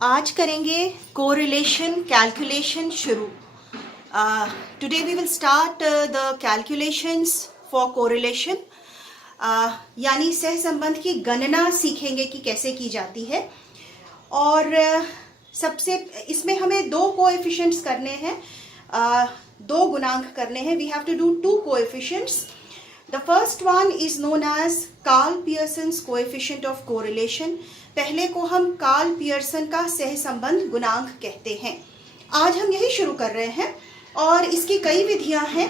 आज करेंगे correlation calculation शुरू। Today we will start the calculations for correlation, यानी सहसंबंध की गणना सीखेंगे कि कैसे की जाती है। और सबसे इसमें हमें दो कोएफिशिएंट्स करने हैं, दो गुणांक करने हैं। We have to do two coefficients. The first one is known as Karl Pearson's coefficient of correlation. पहले को हम कार्ल पियर्सन का सहसंबंध गुणांक कहते हैं। आज हम यही शुरू कर रहे हैं और इसकी कई विधियां हैं।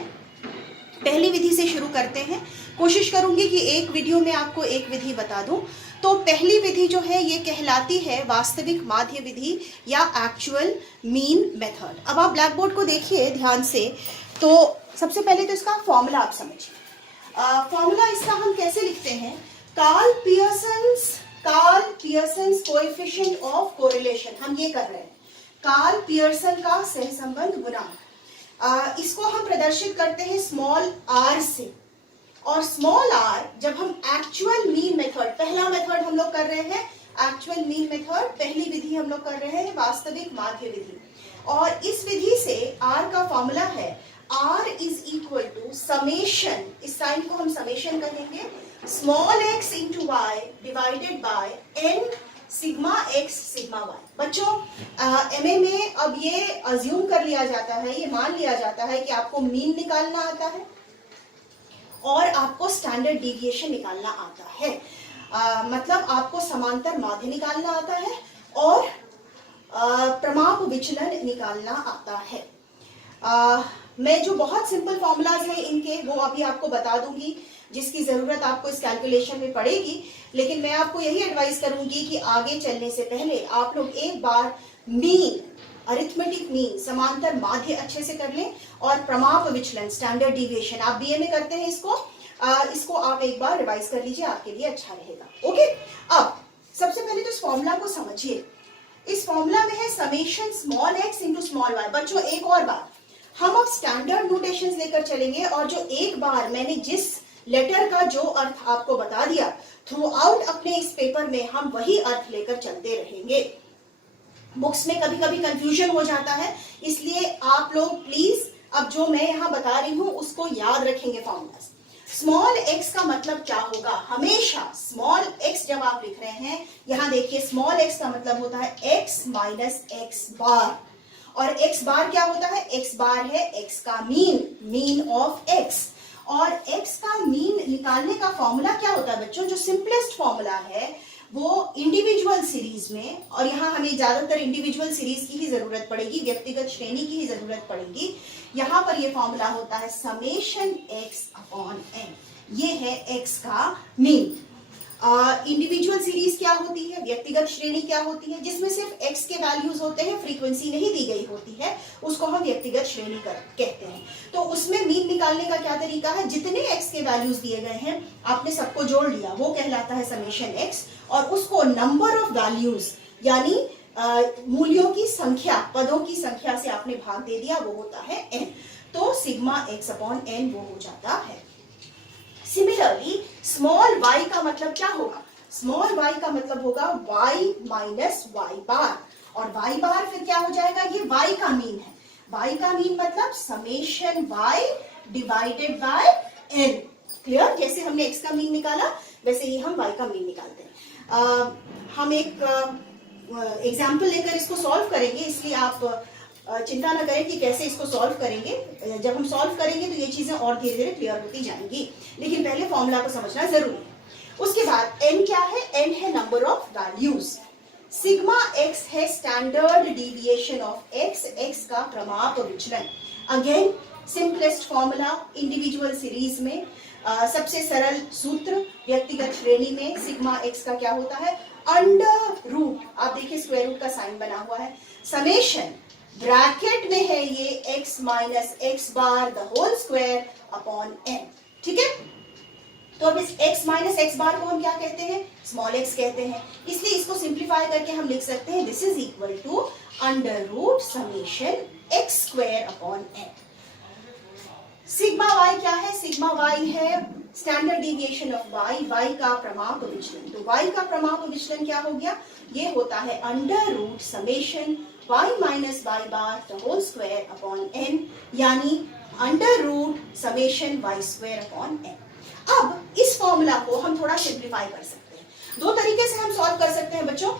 पहली विधि से शुरू करते हैं। कोशिश करूंगी कि एक वीडियो में आपको एक विधि बता दूं। तो पहली विधि जो है ये कहलाती है वास्तविक माध्य विधि या एक्चुअल मीन मेथड. अब आप ब्लैक बोर्ड को देखिए ध्यान से. तो सबसे पहले तो इसका फॉर्मूला आप समझिए. फॉर्मूला इसका हम कैसे लिखते हैं? Karl Pearson's coefficient of correlation. हम ये कर रहे हैं, कार्ल पियर्सन का सहसंबंध गुणांक. इसको हम प्रदर्शित करते हैं स्मॉल आर से. और स्मॉल आर जब हम एक्चुअल मीन मेथड, पहला मेथड हम लोग कर रहे हैं एक्चुअल मीन मेथड, पहली विधि हम लोग कर रहे हैं वास्तविक माध्य विधि. और इस विधि से आर का फॉर्मूला है R is equal to summation, इस साइन को हम समेशन कहेंगे, small x into y divided by n sigma x sigma y. बच्चों MA में अब ये अज्यूम कर लिया जाता है, ये मान लिया जाता है कि आपको मीन निकालना आता है और आपको स्टैंडर्ड डेविएशन निकालना आता है. मतलब आपको समांतर माध्य निकालना आता है और प्रमाप विचलन निकालना आता है. मैं जो बहुत सिंपल फॉर्मूलाज हैं इनके वो अभी आपको बता दूंगी, जिसकी जरूरत आपको इस कैलकुलेशन में पड़ेगी. लेकिन मैं आपको यही एडवाइस करूंगी कि आगे चलने से पहले आप लोग एक बार मीन, अरिथमेटिक मीन, समांतर माध्य अच्छे से कर लें और प्रमाप विचलन, स्टैंडर्ड डिविएशन, आप बीए में करते हैं इसको आप एक बार रिवाइज कर लीजिए, आपके लिए अच्छा रहेगा. ओके, अब सबसे पहले तो इस फॉर्मूला को समझिए. इस फॉर्मूला में है summation small x into small y. बच्चों एक और बार हम अब स्टैंडर्ड नोटेशंस लेकर चलेंगे और जो एक बार मैंने जिस लेटर का जो अर्थ आपको बता दिया, थ्रू आउट अपने इस पेपर में हम वही अर्थ लेकर चलते रहेंगे. बुक्स में कभी कभी कंफ्यूजन हो जाता है, इसलिए आप लोग प्लीज अब जो मैं यहाँ बता रही हूँ उसको याद रखेंगे फॉर्मूलास. स्मॉल x का मतलब क्या होगा? हमेशा स्मॉल x जब आप लिख रहे हैं, यहाँ देखिए स्मॉल x का मतलब होता है x माइनस एक्स बार. और x बार क्या होता है? x बार है x का मीन ऑफ x. और x का मीन निकालने का फॉर्मूला क्या होता है बच्चों? जो सिंपलेस्ट फॉर्मूला है वो इंडिविजुअल सीरीज में, और यहाँ हमें ज्यादातर इंडिविजुअल सीरीज की ही जरूरत पड़ेगी, व्यक्तिगत श्रेणी की ही जरूरत पड़ेगी. यहाँ पर ये फॉर्मूला होता है समेशन x अपॉन n. ये है x का मीन. इंडिविजुअल सीरीज क्या होती है? व्यक्तिगत श्रेणी क्या होती है? जिसमें सिर्फ x के वैल्यूज होते हैं, फ्रीक्वेंसी नहीं दी गई होती है, उसको हम व्यक्तिगत श्रेणी कहते हैं. तो उसमें मीन निकालने का क्या तरीका है? जितने x के वैल्यूज दिए गए हैं आपने सबको जोड़ लिया, वो कहलाता है समेशन x. और उसको नंबर ऑफ वैल्यूज यानी मूल्यों की संख्या, पदों की संख्या से आपने भाग दे दिया, वो होता है n. तो सिग्मा x अपॉन n वो हो जाता है. सिमिलरली स्मॉल y का मतलब क्या होगा? स्मॉल y का मतलब होगा y माइनस y बार. और y बार फिर क्या हो जाएगा? ये y का मीन है. y का मीन मतलब summation y divided by n. Clear? जैसे हमने x का मीन निकाला वैसे ही हम y का मीन निकालते हैं. हम एक एग्जाम्पल लेकर इसको सॉल्व करेंगे, इसलिए आप चिंता ना करें कि कैसे इसको सॉल्व करेंगे. जब हम सॉल्व करेंगे तो ये चीजें और धीरे धीरे क्लियर होती जाएंगी, लेकिन पहले फॉर्मूला को समझना जरूरी है. उसके बाद n क्या है? n है number of values. Sigma x है standard deviation of x, x का प्रमाप विचलन. Again simplest formula individual series में. सबसे सरल सूत्र व्यक्तिगत श्रेणी में सिग्मा x का क्या होता है? Under root. आप देखिए स्क्वायर रूट का साइन बना हुआ है. समेशन ब्रैकेट में है ये x minus x bar the whole square upon n. ठीक है? तो अब इस x माइनस एक्स बार को हम क्या कहते हैं? स्मॉल x कहते हैं. इसलिए इसको सिंप्लीफाई करके हम लिख सकते हैं this is equal to under root summation x square upon n. Sigma y क्या है? सिग्मा y है standard deviation of y, y का प्रमाप विचलन। तो y का प्रमाप विचलन क्या हो गया, ये होता है under root summation y minus y bar the whole square upon n, यानी under root summation y square upon n। अब इस फॉर्मूला को हम थोड़ा सिंप्लीफाई कर सकते हैं। दो तरीके से हम सॉल्व कर सकते हैं बच्चों।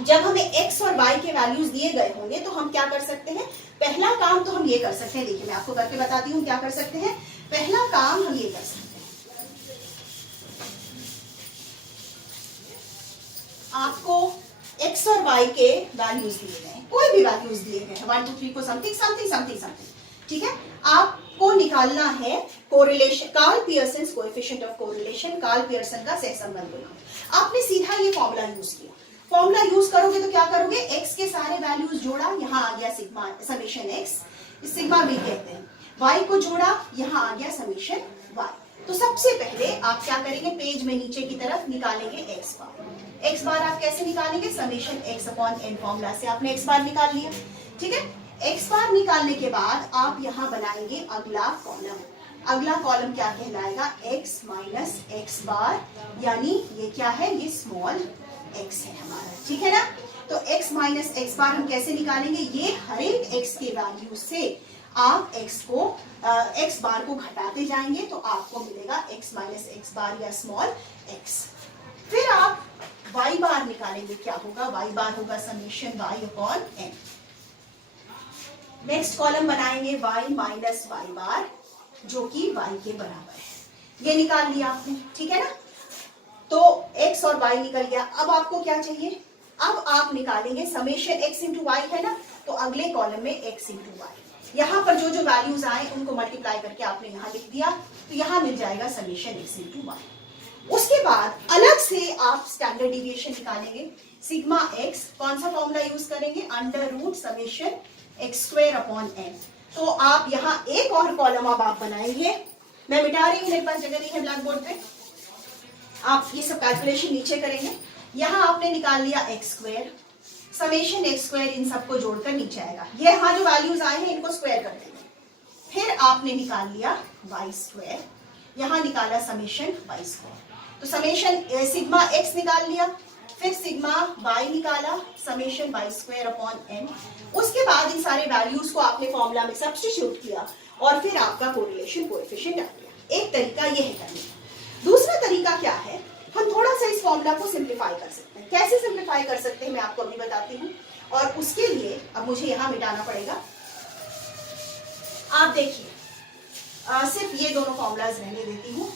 जब हमें x और y के वैल्यूज दिए गए होंगे तो हम क्या कर सकते हैं, पहला काम तो हम ये कर सकते हैं, देखिए मैं आपको करके बताती हूँ क्या कर सकते हैं। पहला काम हम ये कर सकते हैं, आपको x और y के वैल्यूज दिए गए, कोई भी वैल्यूज दिए गए 1 2 3 4 समथिंग समथिंग समथिंग समथिंग, ठीक है। आपको निकालना है correlation, Karl Pearson coefficient of correlation, Karl Pearson का सहसंबंध गुणांक। आपने सीधा ये फॉर्मूला यूज किया, फॉर्मूला यूज करोगे तो क्या करोगे, x के सारे वैल्यूज जोड़ा, यहाँ आ गया सिग्मा समेशन x, सिग्मा भी कहते हैं, y को जोड़ा, यहाँ आ गया समेशन y। तो सबसे पहले आप क्या करेंगे, पेज में नीचे की तरफ निकालेंगे x बार। x बार आप कैसे निकालेंगे, summation x upon n formula से आपने x बार निकाल लिया, ठीक है। x बार निकालने के बाद आप यहाँ बनाएंगे अगला कॉलम। अगला कॉलम क्या कहलाएगा, x माइनस एक्स बार, यानी ये क्या है, ये स्मॉल x है हमारा, ठीक है ना। तो x माइनस एक्स बार हम कैसे निकालेंगे, ये हर एक x के वैल्यू से आप x बार को घटाते जाएंगे तो आपको मिलेगा x माइनस एक्स बार या स्मॉल x। फिर आप y बार निकालेंगे, क्या होगा, y बार होगा summation y upon n। Next column बनाएंगे y माइनस वाई बार, जो कि y के बराबर है, ये निकाल लिया आपने, ठीक है ना। तो x और y निकल गया। अब आपको क्या चाहिए, अब आप निकालेंगे समेशन x इंटू वाई, है ना, तो अगले कॉलम में x इंटू वाई, यहाँ पर जो जो वैल्यूज आए उनको मल्टीप्लाई करके आपने यहाँ लिख दिया, तो यहाँ मिल जाएगा समेशन x इंटू वाई। उसके बाद अलग से आप स्टैंडर्ड डिविएशन निकालेंगे, सिग्मा x, कौन सा फॉर्मूला यूज करेंगे, under root summation x square upon n। तो आप यहाँ एक और कॉलम अब आप बनाएंगे, मैं मिटा रही हूँ, मेरे पास जगह नहीं है ब्लैक बोर्ड पे, आप ये सब कैलकुलेशन नीचे करेंगे। यहाँ आपने निकाल लिया x square, summation x square, इन सबको जोड़कर नीचे आएगा, ये यहाँ जो वैल्यूज आए हैं इनको स्क्वायर कर देंगे। फिर आपने निकाल लिया वाई स्क्वायर, यहाँ निकाला समेशन वाई स्क्वायर, तो समेशन सिग्मा एक्स निकाल लिया, फिर सिग्मा y निकाला, summation y square upon n। उसके बाद इन सारे वैल्यूज को आपने फॉर्मूला में सब्स्टिट्यूट किया और फिर आपका कोरिलेशन कोएफिशिएंट आ गया। एक तरीका ये है करने का। दूसरा तरीका क्या है, हम थोड़ा सा इस फॉर्मूला को सिंप्लीफाई कर सकते हैं। कैसे सिंप्लीफाई कर सकते हैं मैं आपको अभी बताती हूँ, और उसके लिए अब मुझे यहाँ मिटाना पड़ेगा। आप देखिए, सिर्फ ये दोनों फॉर्मूलाज रहने देती हूँ।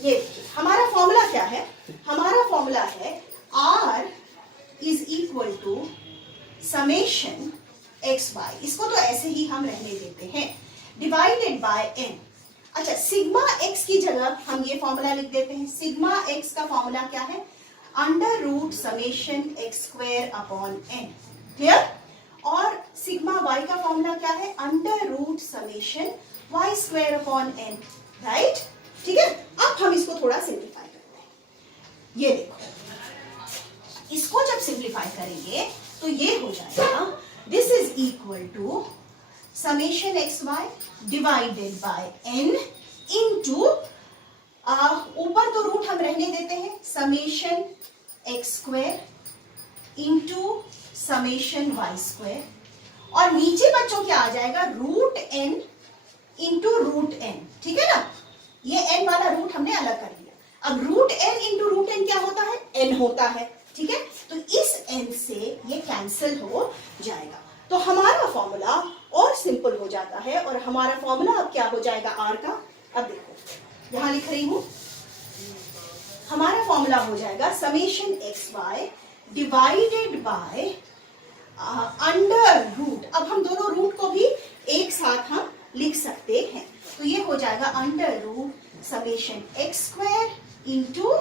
ये देखिए हमारा फॉर्मूला क्या है, हमारा फॉर्मूला है r is equal to summation x y, इसको तो ऐसे ही हम रहने देते हैं, डिवाइडेड बाय n। अच्छा, सिग्मा x की जगह हम ये फॉर्मूला लिख देते हैं। सिग्मा x का फॉर्मूला क्या है, under root summation x square upon n, clear. और सिग्मा y का फॉर्मूला क्या है, under root summation y square upon n, right, ठीक है। अब हम इसको थोड़ा सिंप्लीफाई करते हैं। ये देखो, इसको जब सिंप्लीफाई करेंगे तो ये हो जाएगा, this is equal to summation x y divided by n into, ऊपर तो रूट हम रहने देते हैं, summation x square into summation y square, और नीचे बच्चों क्या आ जाएगा, root n into root n, ठीक है ना। ये n वाला रूट हमने अलग कर लिया। अब root n into root n क्या होता है, n होता है, ठीक है। तो इस n से ये कैंसिल हो जाएगा, तो हमारा फॉर्मूला और सिंपल हो जाता है। और हमारा फॉर्मूला अब क्या हो जाएगा, r का, अब देखो यहां लिख रही हूं, हमारा फॉर्मूला हो जाएगा summation x y divided by under root. अब हम दोनों रूट को भी एक साथ हम लिख सकते हैं, तो ये हो जाएगा under root summation x square into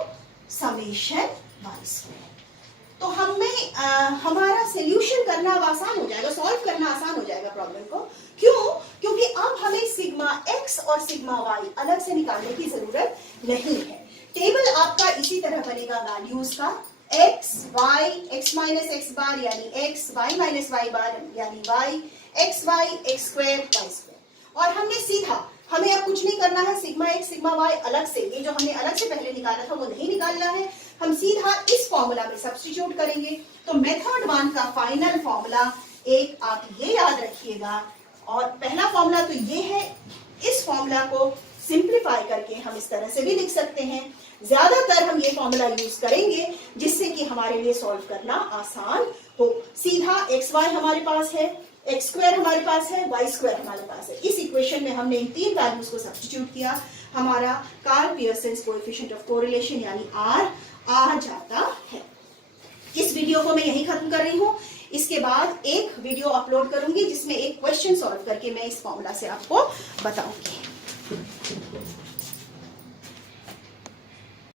summation y square. तो हमें हमारा सोल्यूशन करना अब आसान हो जाएगा, सॉल्व करना आसान हो जाएगा प्रॉब्लम को। क्यों? क्योंकि अब हमें सिग्मा एक्स और सिग्मा वाई अलग से निकालने की जरूरत नहीं है। टेबल आपका इसी तरह बनेगा वैल्यूज का, x y, x minus x bar यानी x, y minus y bar यानी y, x y, x square, y square. और हमने सीधा हमें अब कुछ नहीं करना है, सिग्मा एक्स सिग्मा वाई अलग से, ये जो हमने अलग से पहले निकाला था वो नहीं निकालना है, हम सीधा इस फॉर्मूला में सब्स्टिट्यूट करेंगे। तो मेथड 1 का फाइनल फॉर्मूला एक आप ये याद रखिएगा, और पहला फॉर्मूला तो ये है, इस फॉर्मूला को सिंप्लीफाई करके हम इस तरह से भी लिख सकते हैं। ज्यादातर हम ये फॉर्मूला यूज करेंगे जिससे कि हमारे लिए सॉल्व करना आसान हो। सीधा एक्स वाई हमारे पास है, एक्स स्क्वायर हमारे पास है, वाई स्क्वायर हमारे पास है। इस इक्वेशन में हमने इन तीन वैल्यूज को सब्स्टिट्यूट किया, हमारा Karl Pearson coefficient of correlation यानी आर आ जाता है। इस वीडियो को मैं यहीं खत्म कर रही हूँ। इसके बाद एक वीडियो अपलोड करूंगी जिसमें एक क्वेश्चन सॉल्व करके मैं इस फॉर्मूला से आपको बताऊंगी।